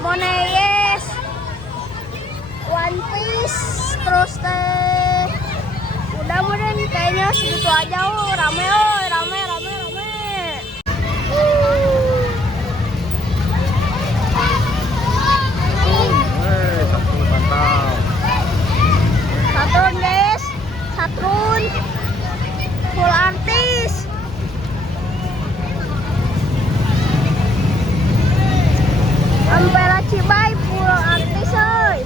Moneyes, One Piece, terus teh udah mungkin kayaknya segitu aja. Rame rame rame rame. Mantap. Saturn guys, Saturn full artis. Ampera Cibai full artis euy.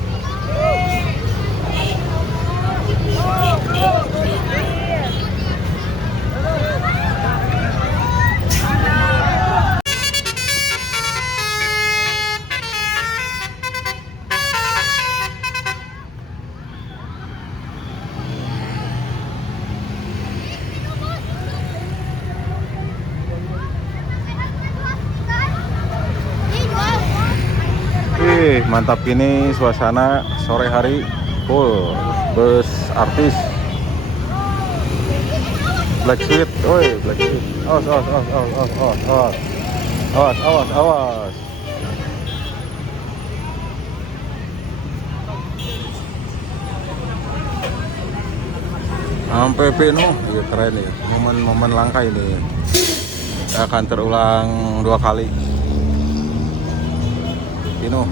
Mantap ini suasana sore hari full bus artis Black Sweet. Oi, Black Sweet. Awas, awas, awas, awas, awas, awas, awas, awas, awas, awas. Sampai penuh, ya keren ya. Momen-momen langka ini akan terulang 2 kali. Penuh.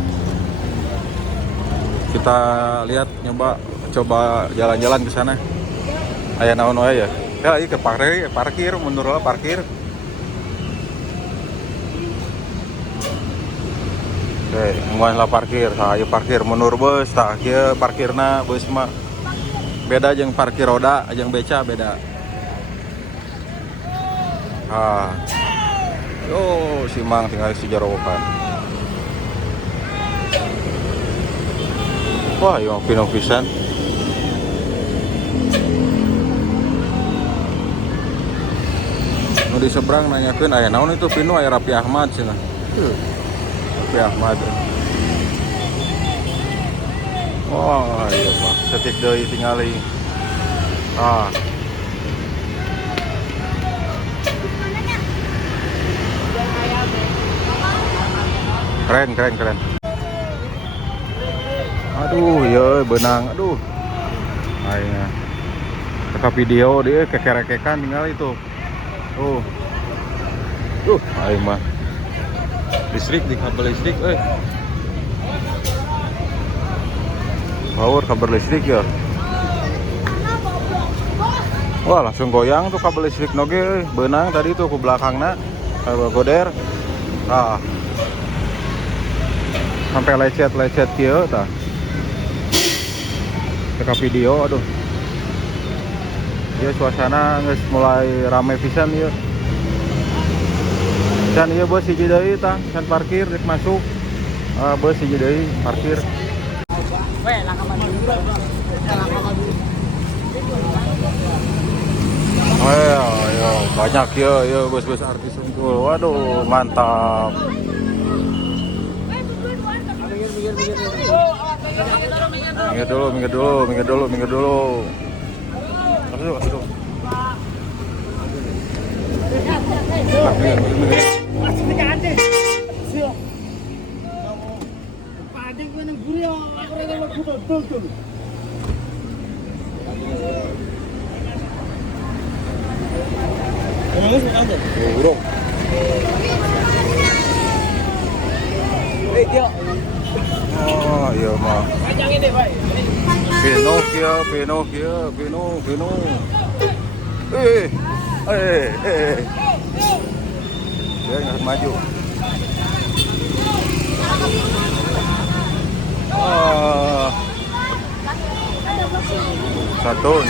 Kita lihat, coba jalan-jalan ke sana. Aya naon wae ya. Ya ieu ke parkir mundur lah parkir. Oke, moal lah parkir. Saya parkir mundur bus tah kieu parkirna bus mah beda jeung parkir roda, jeung beca beda. Yo, si Mang tinggal si jarokan. Wah, yang pino pisan. Nu di seberang nanyakeun aya naon itu pino aya Raffi Ahmad cenah. Raffi Ahmad. Wah, iya Pak. Setik deui tingali. Keren. Aduh, ya benang, aduh. Ayo. Teka video dia kekerekekan tinggal itu. Ayo mah. Listrik di kabel listrik, Power kabel listrik ya. Wah, langsung goyang tuh kabel listrik noge, benang tadi tuh ke belakangna, goder. Sampai lecet kieu tah. Teka video, aduh. Ya suasana geus mulai rame pisan ieu. Dan ieu bus hiji deui tah, can parkir rek masuk. Bus hiji deui parkir. Ayo, banyak ya bus-bus artis unggul. Waduh, mantap. Minggir dulu. Aduh. Burung. Oh iya mah. Pinocchio. Dia nggak maju. Saturn.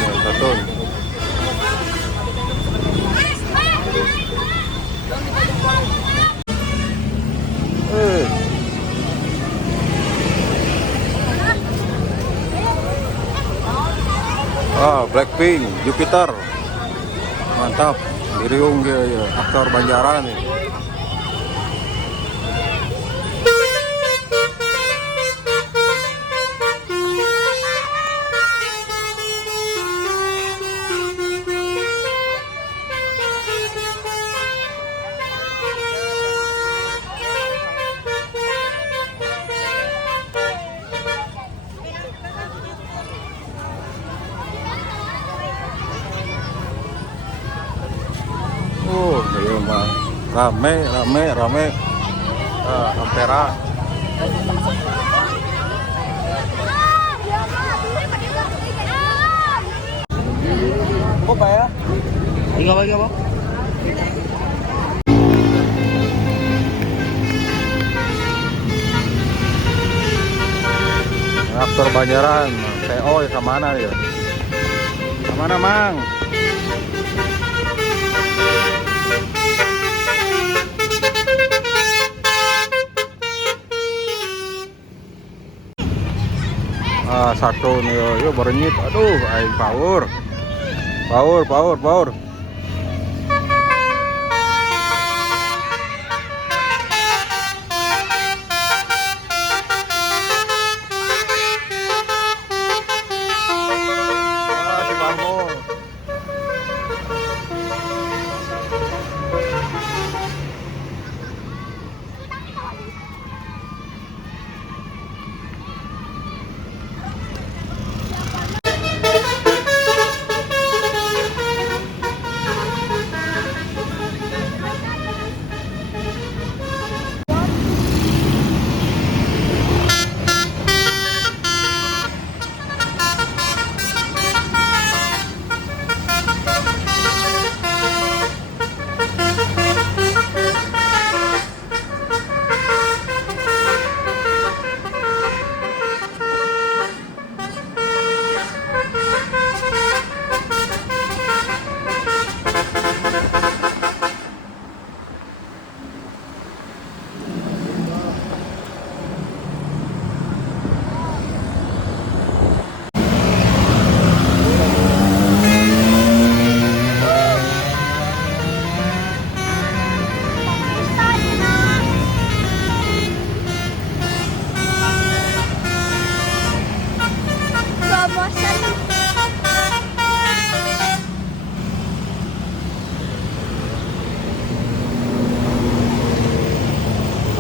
Blackpink, Jupiter. Mantap. Iriung dia ya, aktor Banjaran nih. Rame, rame, rame. Ampera. Apa Pak ya? Ikaw ba? Aktor Banjaran, TO ya kemana dia? Kemana Mang? Satu nih, yuk berenyit, aduh, aing power. Power. Si Bambol. Gak bosan.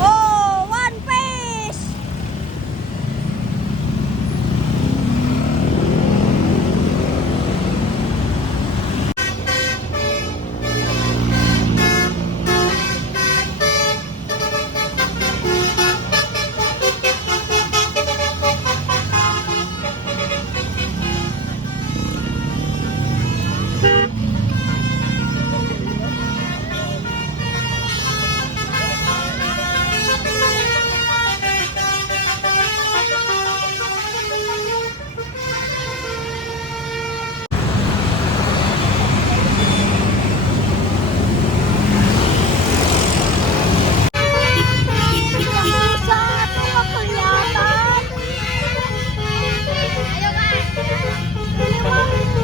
Oh, One Piece. Satu nggak kelihatan. Ayo guys. Ini mah minum